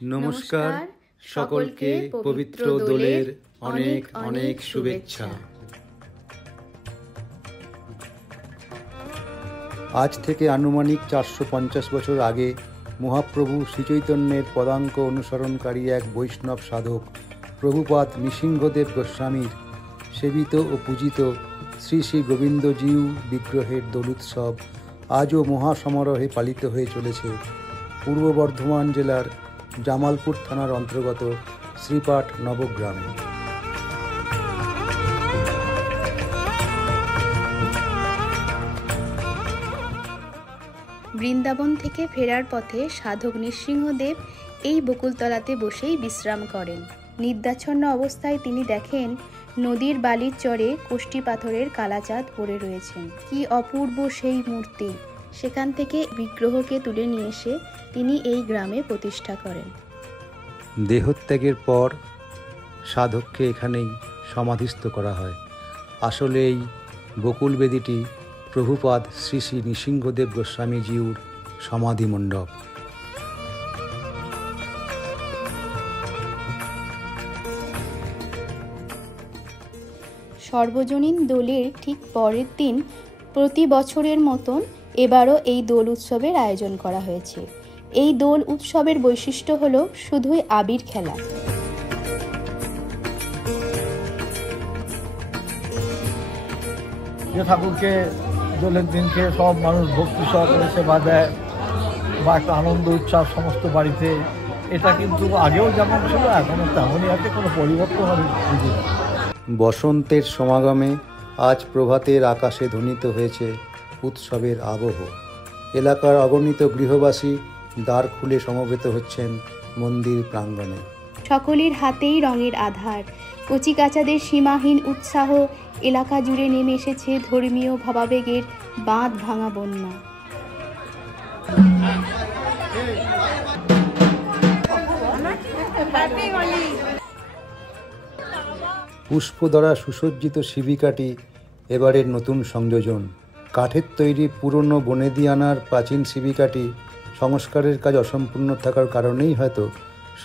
নমস্কার, সকলকে পবিত্র দোলের অনেক অনেক শুভেচ্ছা। আজ থেকে আনুমানিক 450 বছর আগে মহাপ্রভু শ্রীচৈতন্যের পদাঙ্ক অনুসরণকারী এক বৈষ্ণব সাধক প্রভুপাদ নৃসিংহদেব গোস্বামীর সেবিত ও পূজিত শ্রী শ্রী গোবিন্দজিউ বিগ্রহের দোল উৎসব আজও মহাসমারোহে পালিত হয়ে চলেছে পূর্ব বর্ধমান জেলার জামালপুর থানার অন্তর্গত শ্রীপাঠ নবগ্রামে। বৃন্দাবন থেকে ফেরার পথে সাধক নৃসিংহদেব এই বকুলতলাতে বসেই বিশ্রাম করেন। নিদ্রাচ্ছন্ন অবস্থায় তিনি দেখেন নদীর বালির চরে কোষ্ঠী পাথরের কালাচাঁদ পড়ে রয়েছেন। কি অপূর্ব সেই মূর্তি! সেখান থেকে বিগ্রহকে তুলে নিয়ে এসে তিনি এই গ্রামে প্রতিষ্ঠা করেন। দেহত্যাগের পর সাধককে এখানেই সমাধিস্থ করা হয়। আসলে এই বকুল বেদিটি প্রভুপাদ শ্রী শ্রী নৃসিংহদেব গোস্বামীজিউর সমাধি মণ্ডপ। সর্বজনীন দোলের ঠিক পরের দিন প্রতি বছরের মতন এবারও এই দোল উৎসবের আয়োজন করা হয়েছে। এই দোল উৎসবের বৈশিষ্ট্য হলো শুধুই আবির খেলা। যে ঠাকুরকে দোলের দিনকে সব মানুষ ভক্তি সহকারে সেবা দেয় বা একটা আনন্দ উৎসব সমস্ত বাড়িতে, এটা কিন্তু আগেও যেমন ছিল এখনও তেমনই আছে, কোনো পরিবর্তন হবে বুঝি না। বসন্তের সমাগমে আজ প্রভাতের আকাশে ধ্বনিত হয়েছে উৎসবের আবহ। এলাকার অগণিত গৃহবাসী দ্বার খুলে সমবেত হচ্ছেন মন্দির প্রাঙ্গণে। সকলের হাতেই রঙের আধার, কচিকাচাদের সীমাহীন উৎসাহ, এলাকা জুড়ে নেমে এসেছে ধর্মীয় ভাবাবেগের বাঁধ ভাঙা বন্যা। পুষ্প দ্বারা সুসজ্জিত শিবিকাটি এবারের নতুন সংযোজন। কাঠের তৈরি পুরনো বনেদিয়ানার প্রাচীন শিবিকাটি সংস্কারের কাজ অসম্পূর্ণ থাকার কারণেই হয়তো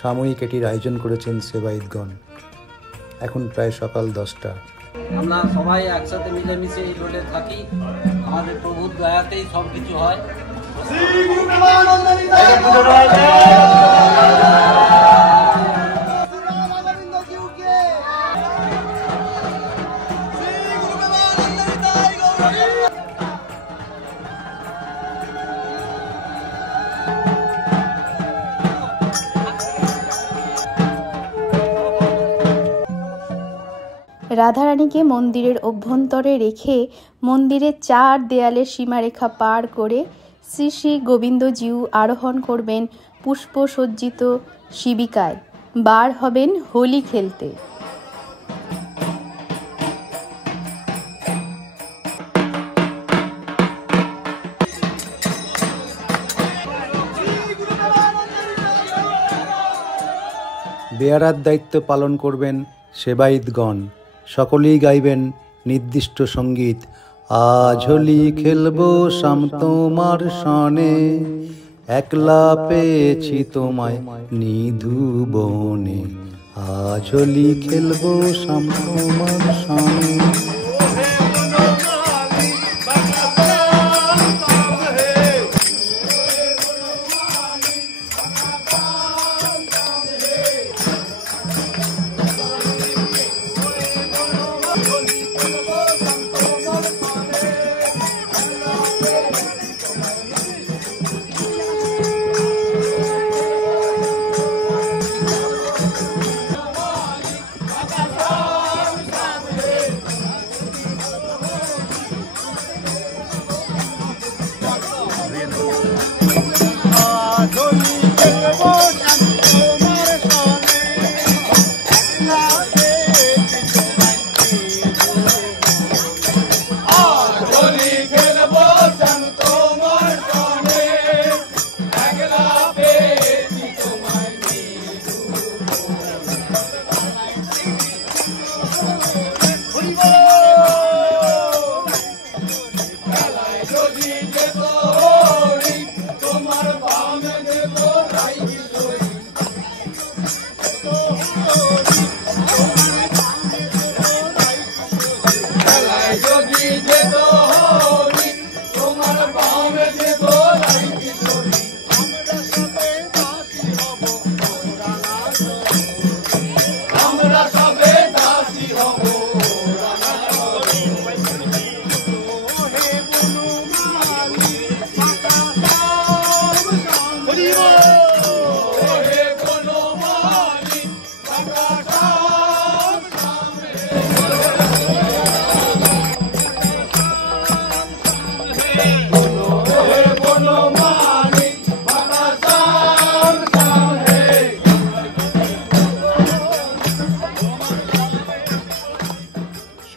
সাময়িক এটির আয়োজন করেছেন সেবায়িতগণ। এখন প্রায় সকাল 10টা। আমরা সবাই একসাথে মিলেমিশে এই দোলে থাকি, আমাদের প্রভুর দয়াতেই সব কিছু হয়। রাধারানীকে মন্দিরের অভ্যন্তরে রেখে মন্দিরের 4 দেয়ালের সীমারেখা পার করে শ্রী শ্রী গোবিন্দজিউ আরোহণ করবেন পুষ্পসজ্জিত শিবিকায়, বার হবেন হোলি খেলতে। বেয়ারার দায়িত্ব পালন করবেন সেবায়িতগণ। সকলেই গাইবেন নির্দিষ্ট সঙ্গীত। আজ হোলি খেলবো শাম তোমার সনে, একলা পেয়েছি তোমায় নিধু বনে। আজ হোলি খেলবো শাম তোমার সনে।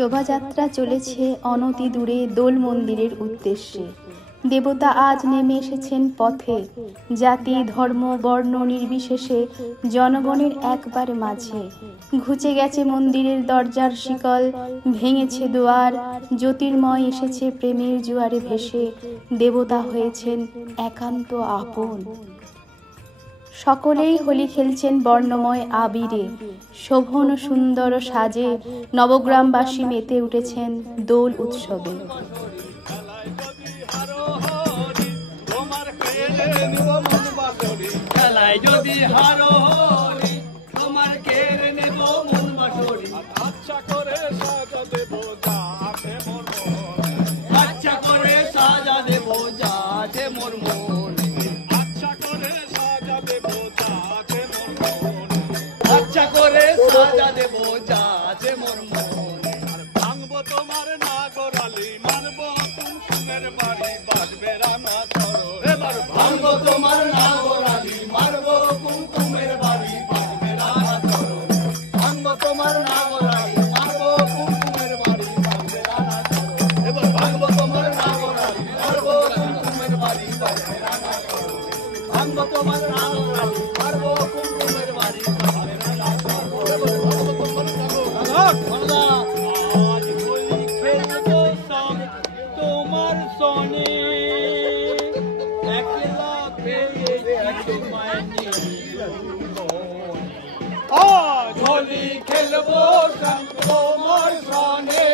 শোভাযাত্রা চলেছে অনতি দূরে দোল মন্দিরের উদ্দেশ্যে। দেবতা আজ নেমে এসেছেন পথে, জাতি ধর্ম বর্ণ নির্বিশেষে জনগণের একবার মাঝে। ঘুচে গেছে মন্দিরের দরজার শিকল, ভেঙেছে দুয়ার, জ্যোতির্ময় এসেছে প্রেমের জোয়ারে ভেসে, দেবতা হয়েছেন একান্ত আপন। সকলেই হোলি খেলছেন বর্ণময় আবিরে, শোভন সুন্দর সাজে নবগ্রামবাসী মেতে উঠেছেন দোল উৎসবে। খেলায় যদি হারো হরি তোমার কেড়ে নেব মন বাসরি। আচ্ছা করে সাজা দেব যাতে মোর মন, আচ্ছা করে সাজা দেব যাতে মোর মন, আচ্ছা করে সাজা দেব যাতে মোর মন, আচ্ছা করে সাজা দেব যাতে মোর মন। আর ভাঙবো তোমার নাগরালি, মানবো কুমকুমের বাড়ি, বাজবে রানা ধরো। এবার ভাঙবো তোমার নাগরালি, মারবো কুমকুমের বাড়ি, বাজবে রানা ধরো। ভাঙবো তোমার নাগরালি, মারবো কুমকুমের বাড়ি, বাজবে রানা ধরো। এবার ভাঙবো তোমার নাগরালি, মারবো কুমকুমের বাড়ি, বাজবে রানা ধরো। ভাঙবো তোমার নাগরালি, মারবো কুমকুমের বাড়ি, বাজবে রানা ধরো। এবার ভাঙবো তোমার নাগরালি। আজ হোলি খেলবো সব তোমার সনে, একলা পেয়েছি তোমায় নিয়ে। আজ হোলি খেলবো সব তোমার সনে,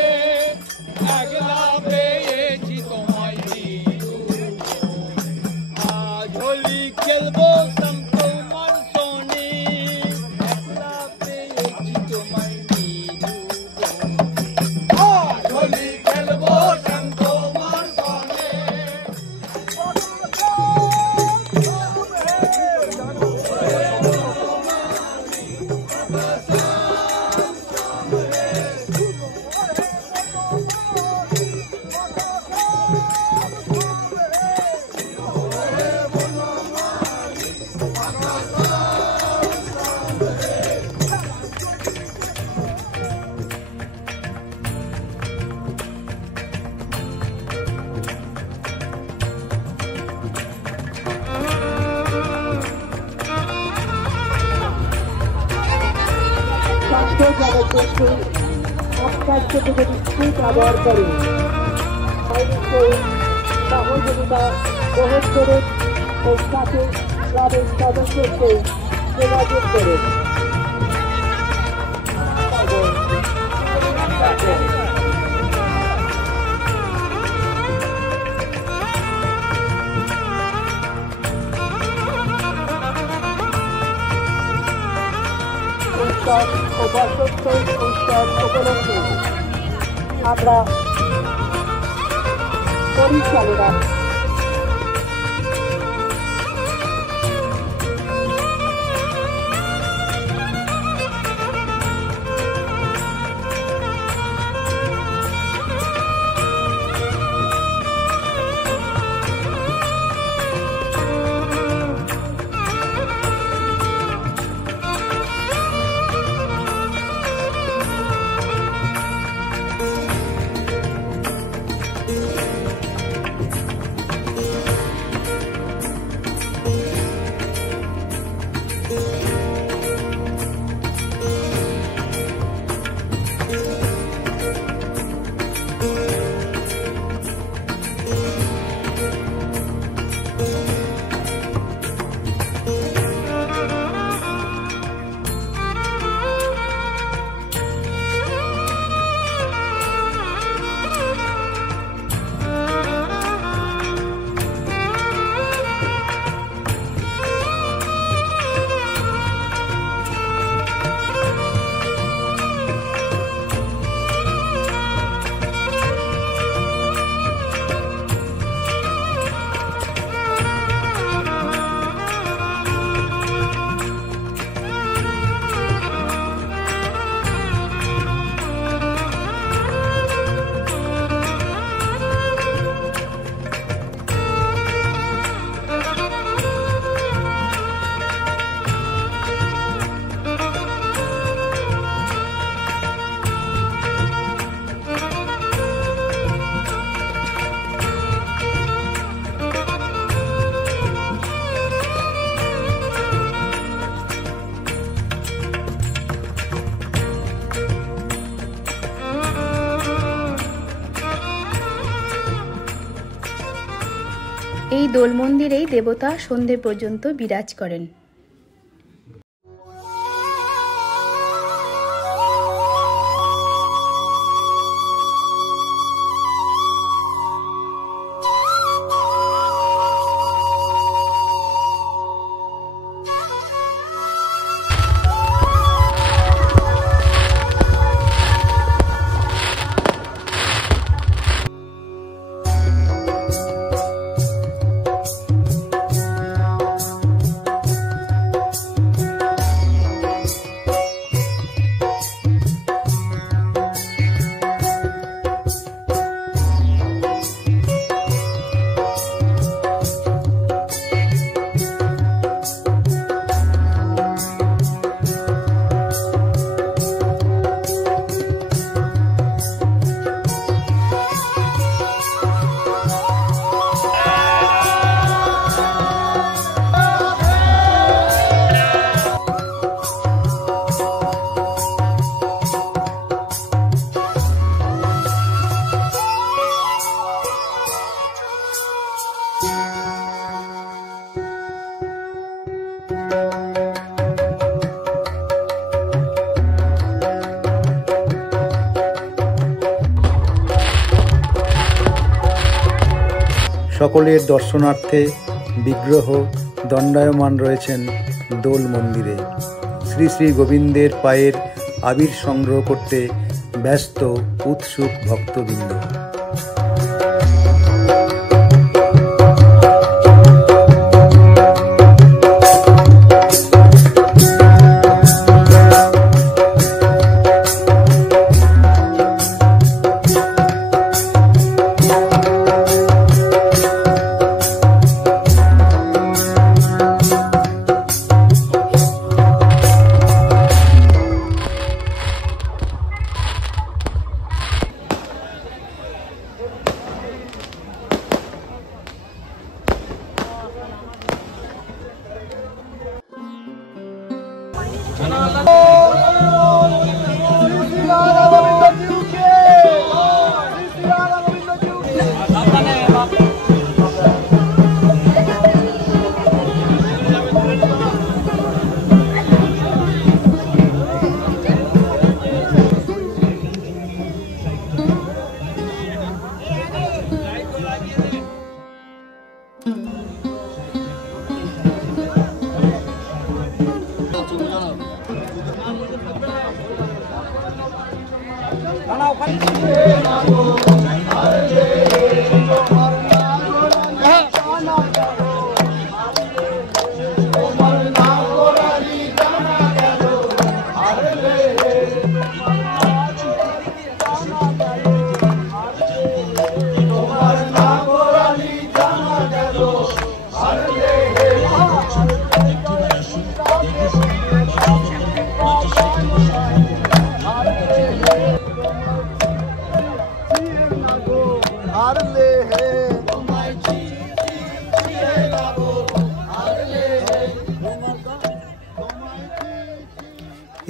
একলা পেয়েছি তোমায় নিয়ে। আজ হোলি খেলবো সব তোমার সনে, একলা পেয়েছি তোমায় নিয়ে। আজ হোলি খেলবো সব তোমার সনে। স্বাস্থ্য জগৎকে আপনার থেকে যদি ঠিক ব্যবহার করে সহযোগিতা গ্রহণ করুন ও সাথে ক্লাবের সদস্যকে যোগাযোগ করুন। উৎসব ও বসন্ত উৎসব উপলক্ষে আমরা পরিচালনা এই দোল মন্দিরেই দেবতা সন্ধে পর্যন্ত বিরাজ করেন। সকলের দর্শনার্থে বিগ্রহ দণ্ডায়মান রয়েছেন দোল মন্দিরে। শ্রী শ্রী গোবিন্দের পায়ের আবির সংগ্রহ করতে ব্যস্ত উৎসুক ভক্তবৃন্দ।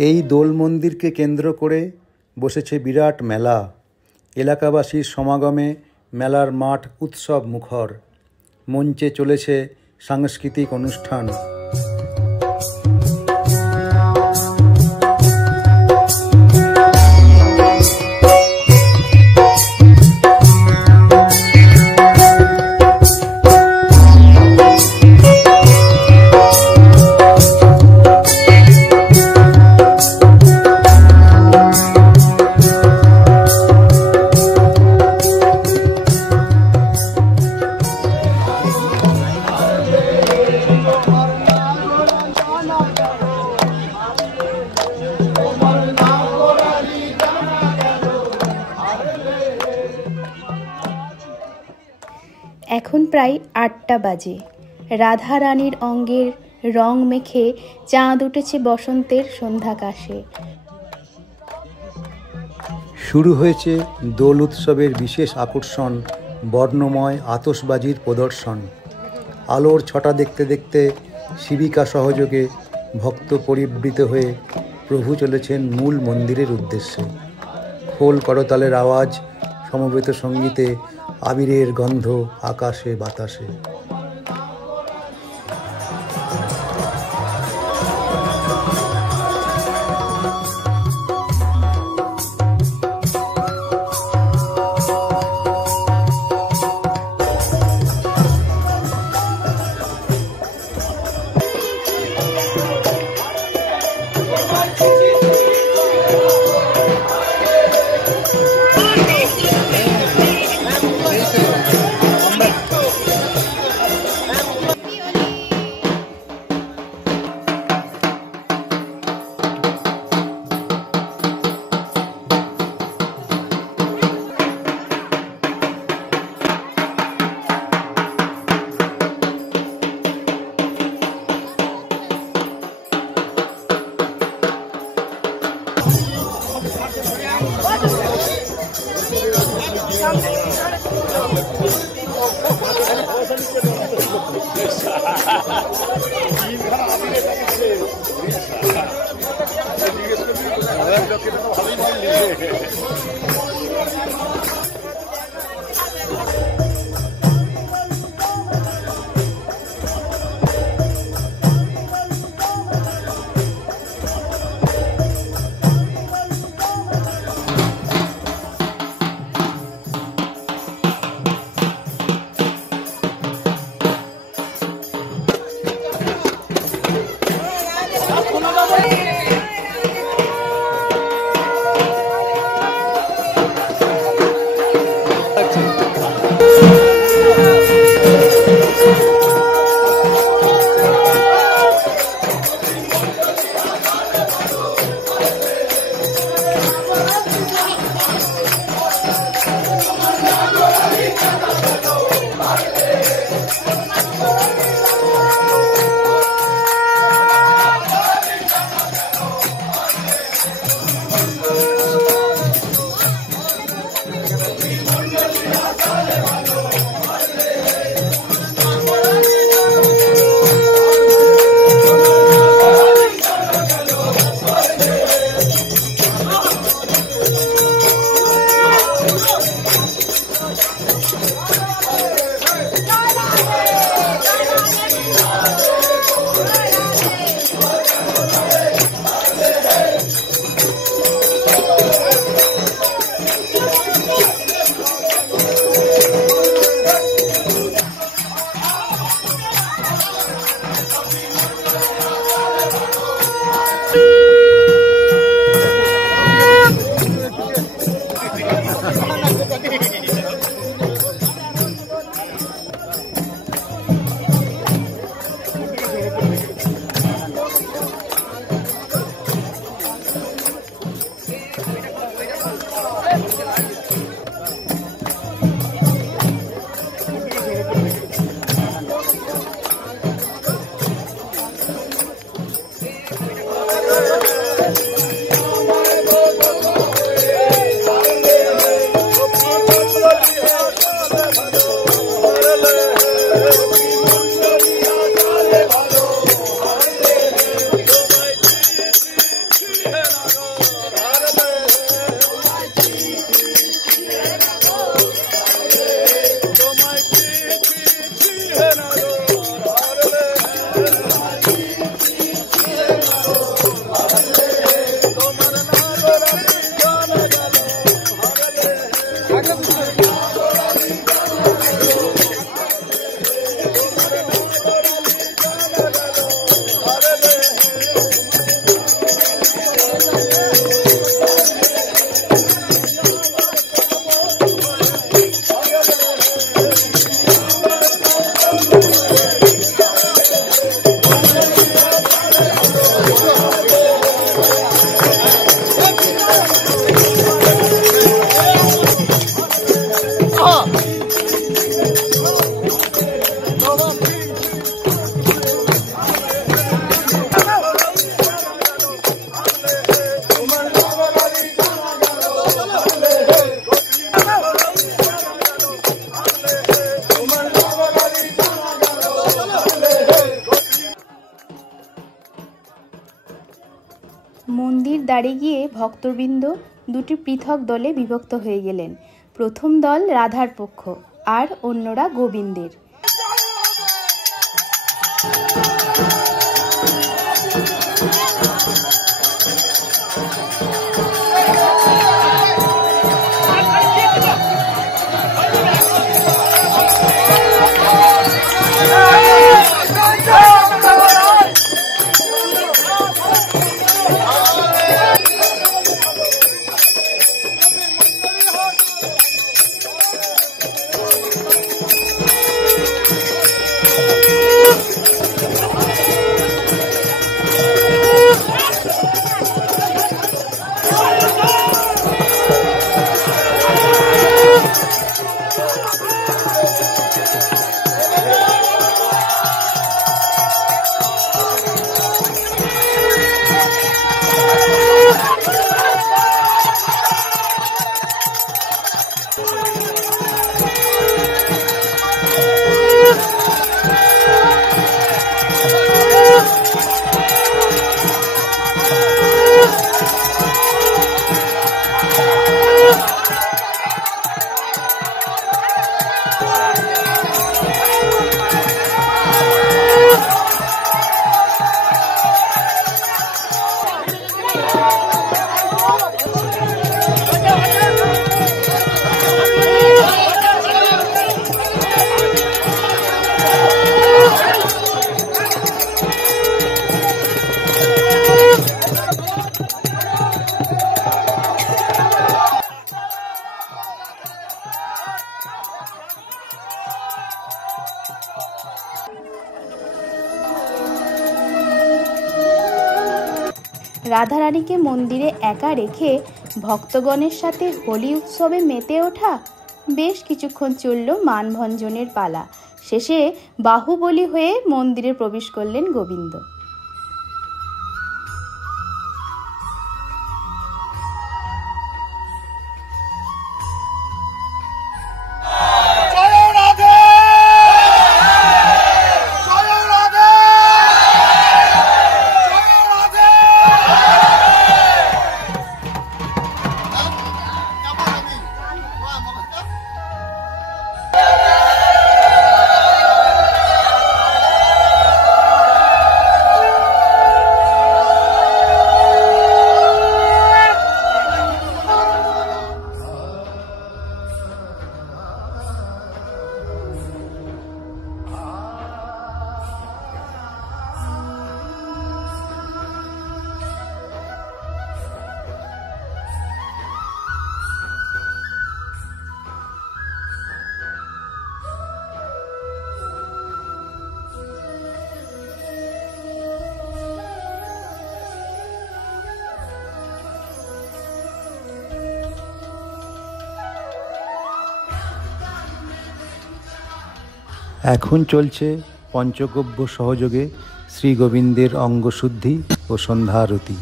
এই দোল মন্দিরকে কেন্দ্র করে বসেছে বিরাট মেলা। এলাকাবাসীর সমাগমে মেলার মাঠ উৎসব মুখর। মঞ্চে চলেছে সাংস্কৃতিক অনুষ্ঠান। এখন প্রায় ৮টা বাজে। রাধা রানীর অঙ্গের রং মেখে চাঁদ উঠেছে বসন্তের সন্ধ্যাকাশে। শুরু হয়েছে দোল উৎসবের বিশেষ আকর্ষণ বর্ণময় আতশবাজির প্রদর্শন। আলোর ছটা দেখতে দেখতে শিবিকা সহযোগে ভক্ত পরিবৃত হয়ে প্রভু চলেছেন মূল মন্দিরের উদ্দেশ্যে। খোল করতালের আওয়াজ, সমবেত সঙ্গীতে, আবিরের গন্ধ আকাশে বাতাসে। মন্দির দ্বারে গিয়ে ভক্তবৃন্দ দুটি পৃথক দলে বিভক্ত হয়ে গেলেন। প্রথম দল রাধার পক্ষ আর অন্যরা গোবিন্দের। রাধারানীকে মন্দিরে একা রেখে ভক্তগণের সাথে হোলি উৎসবে মেতে ওঠা। বেশ কিছুক্ষণ চলল মানভঞ্জনের পালা। শেষে বাহুবলী হয়ে মন্দিরে প্রবেশ করলেন গোবিন্দ। এখন চলছে পঞ্চগব্য সহযোগে শ্রী গোবিন্দের অঙ্গশুদ্ধি ও সন্ধ্যা আরতি।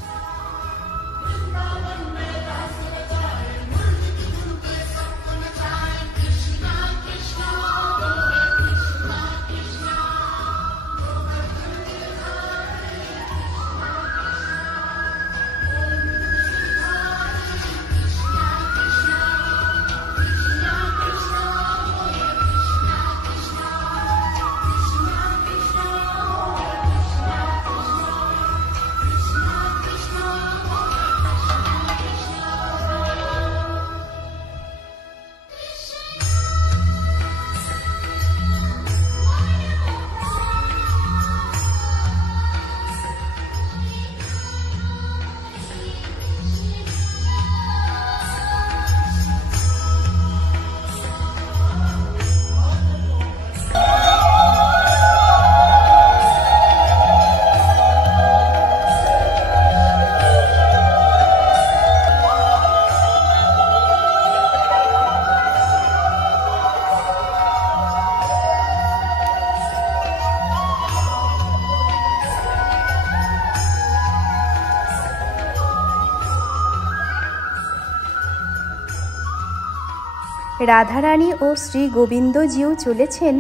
রাধারানী ও শ্রী গোবিন্দজিও চলেছেন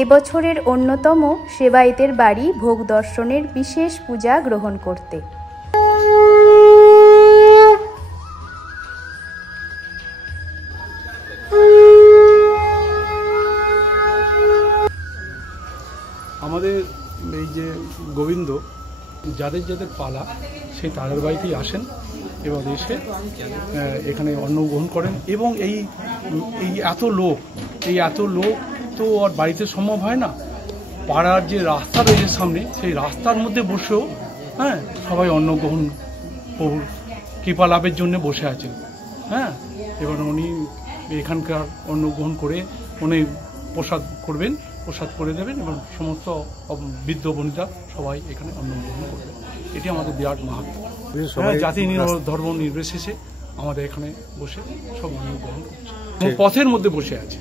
এবছরের অন্যতম সেবায়েতের বাড়ি ভোগ দর্শনের বিশেষ পূজা গ্রহণ করতে। আমাদের এই যে গোবিন্দ যাদের যাদের পালা সেই তাদের বাড়িতেই আসেন এবং এসে এখানে অন্ন গ্রহণ করেন। এবং এই এত লোক তো আর বাড়িতে সম্ভব হয় না। পাড়ার যে রাস্তা রয়েছে সামনে, সেই রাস্তার মধ্যে বসেও সবাই অন্ন গ্রহণ প্রভুর কৃপা লাভের জন্য বসে আছেন। এবার উনি এখানকার অন্ন গ্রহণ করে উনি প্রসাদ করবেন, প্রসাদ করে দেবেন এবং সমস্ত বৃদ্ধ বনিতা সবাই এখানে অন্ন গ্রহণ করবেন। এটি আমাদের বিরাট মাহাত্ম্য। জাতি ধর্ম নির্বিশেষে আমাদের এখানে বসে সব অন্ন গ্রহণ করছে, পথের মধ্যে বসে আছে।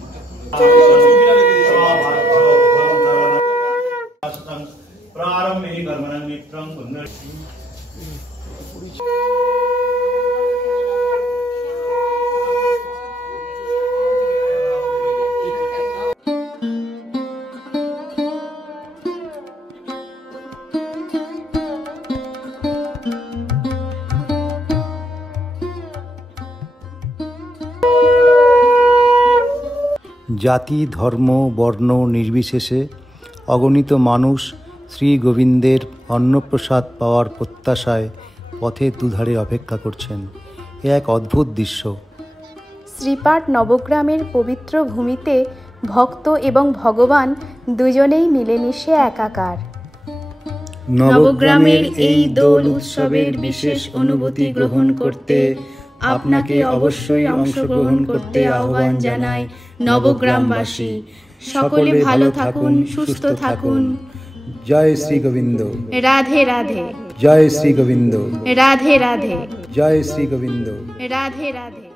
জাতি ধর্ম বর্ণ নির্বিশেষে অগণিত মানুষ শ্রী গোবিন্দের অন্নপ্রসাদ পাওয়ার প্রত্যাশায় পথের দুধারে অপেক্ষা করছেন। এ এক অদ্ভুত দৃশ্য। শ্রীপাঠ নবগ্রামের পবিত্র ভূমিতে ভক্ত এবং ভগবান দুজনেই মিলেমিশে একাকার। নবগ্রামের এই দোল উৎসবের বিশেষ অনুভূতি গ্রহণ করতে আপনাকে অবশ্যই অংশগ্রহণ করতে আহ্বান জানায় নবগ্রামবাসী। সকলে ভালো থাকুন, সুস্থ থাকুন। জয় শ্রী গোবিন্দ, রাধে রাধে, জয় শ্রী গোবিন্দ, রাধে রাধে, জয় শ্রী গোবিন্দ। রাধে রাধে।